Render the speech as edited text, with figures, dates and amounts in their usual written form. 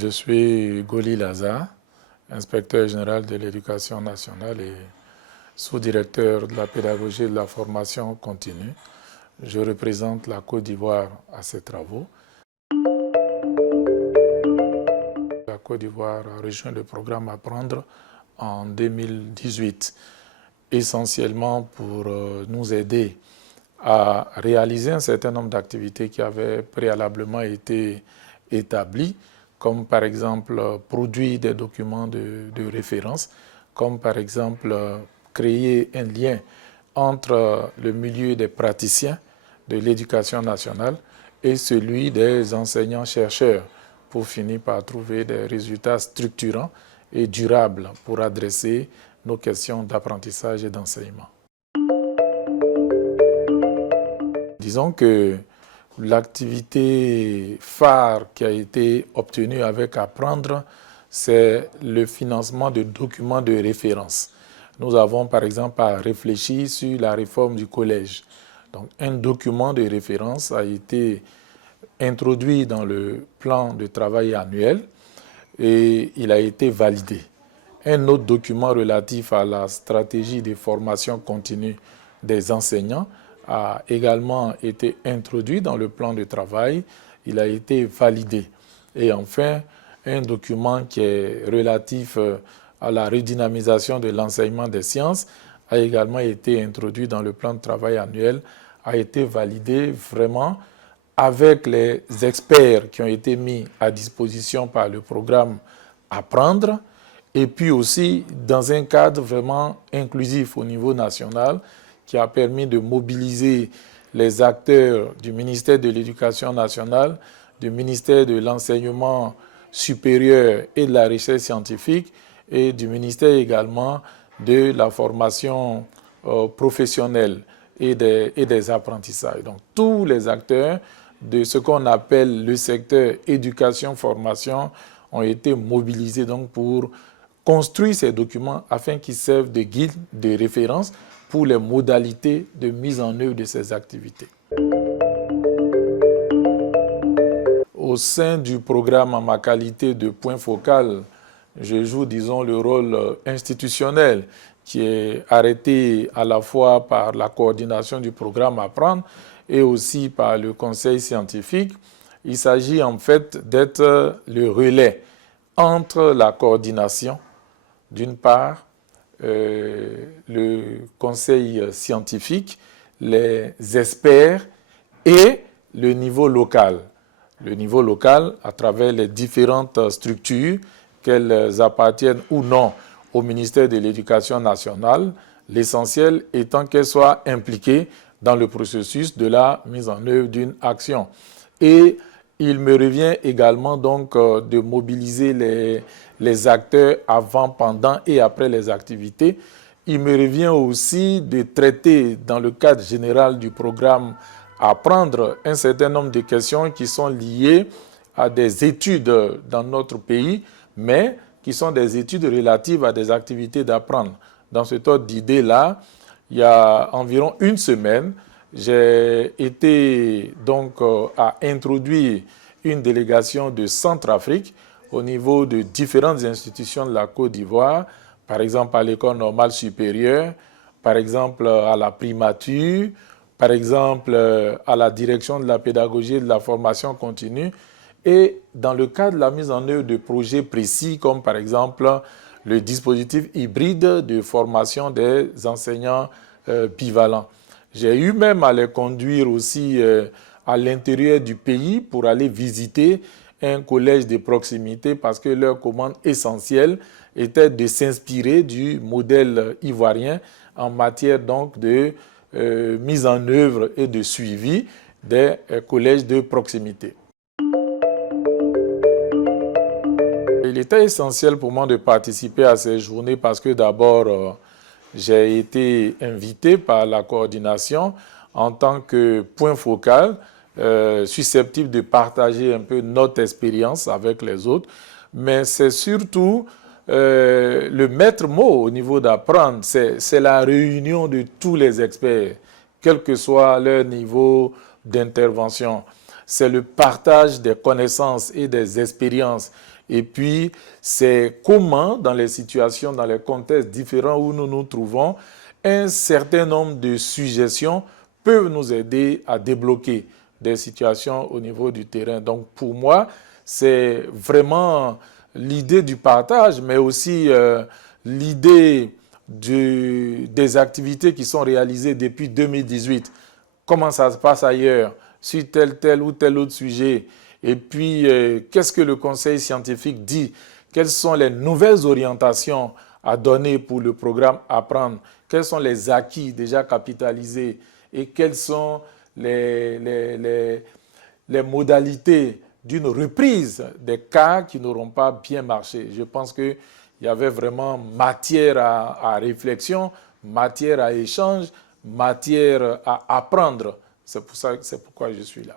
Je suis Goli Lazare, inspecteur général de l'éducation nationale et sous-directeur de la pédagogie et de la formation continue. Je représente la Côte d'Ivoire à ces travaux. La Côte d'Ivoire a rejoint le programme Apprendre en 2018, essentiellement pour nous aider à réaliser un certain nombre d'activités qui avaient préalablement été établies, comme par exemple produire des documents de référence, comme par exemple créer un lien entre le milieu des praticiens de l'éducation nationale et celui des enseignants-chercheurs pour finir par trouver des résultats structurants et durables pour adresser nos questions d'apprentissage et d'enseignement. Disons que l'activité phare qui a été obtenue avec Apprendre, c'est le financement de documents de référence. Nous avons par exemple à réfléchir sur la réforme du collège. Donc, un document de référence a été introduit dans le plan de travail annuel et il a été validé. Un autre document relatif à la stratégie de formation continue des enseignants a également été introduit dans le plan de travail, il a été validé. Et enfin, un document qui est relatif à la redynamisation de l'enseignement des sciences a également été introduit dans le plan de travail annuel, a été validé vraiment avec les experts qui ont été mis à disposition par le programme Apprendre, et puis aussi dans un cadre vraiment inclusif au niveau national, qui a permis de mobiliser les acteurs du ministère de l'Éducation nationale, du ministère de l'Enseignement supérieur et de la recherche scientifique et du ministère également de la formation professionnelle et des apprentissages. Donc tous les acteurs de ce qu'on appelle le secteur éducation-formation ont été mobilisés donc pour construire ces documents afin qu'ils servent de guide, de référence pour les modalités de mise en œuvre de ces activités. Au sein du programme en ma qualité de point focal, je joue, disons, le rôle institutionnel qui est arrêté à la fois par la coordination du programme Apprendre et aussi par le conseil scientifique. Il s'agit en fait d'être le relais entre la coordination, d'une part, le conseil scientifique, les experts et le niveau local. Le niveau local à travers les différentes structures, qu'elles appartiennent ou non au ministère de l'Éducation nationale, l'essentiel étant qu'elles soient impliquées dans le processus de la mise en œuvre d'une action. Et il me revient également donc de mobiliser les acteurs avant, pendant et après les activités. Il me revient aussi de traiter dans le cadre général du programme Apprendre un certain nombre de questions qui sont liées à des études dans notre pays, mais qui sont des études relatives à des activités d'apprendre. Dans cet ordre d'idée-là, il y a environ une semaine, j'ai été donc à introduire une délégation de Centrafrique au niveau de différentes institutions de la Côte d'Ivoire, par exemple à l'École normale supérieure, par exemple à la primature, par exemple à la direction de la pédagogie et de la formation continue, et dans le cadre de la mise en œuvre de projets précis, comme par exemple le dispositif hybride de formation des enseignants bivalents. J'ai eu même à les conduire aussi à l'intérieur du pays pour aller visiter un collège de proximité parce que leur commande essentielle était de s'inspirer du modèle ivoirien en matière donc de mise en œuvre et de suivi des collèges de proximité. Il était essentiel pour moi de participer à ces journées parce que d'abord, j'ai été invité par la coordination en tant que point focal, susceptible de partager un peu notre expérience avec les autres, mais c'est surtout le maître mot au niveau d'Apprendre, c'est la réunion de tous les experts, quel que soit leur niveau d'intervention. C'est le partage des connaissances et des expériences. Et puis, c'est comment, dans les situations, dans les contextes différents où nous nous trouvons, un certain nombre de suggestions peuvent nous aider à débloquer des situations au niveau du terrain. Donc, pour moi, c'est vraiment l'idée du partage, mais aussi l'idée des activités qui sont réalisées depuis 2018. Comment ça se passe ailleurs, sur tel ou tel autre sujet. Et puis, qu'est-ce que le conseil scientifique dit? Quelles sont les nouvelles orientations à donner pour le programme Apprendre? Quels sont les acquis déjà capitalisés? Et quelles sont les modalités d'une reprise des cas qui n'auront pas bien marché? Je pense qu'il y avait vraiment matière à réflexion, matière à échange, matière à apprendre. C'est pourquoi je suis là.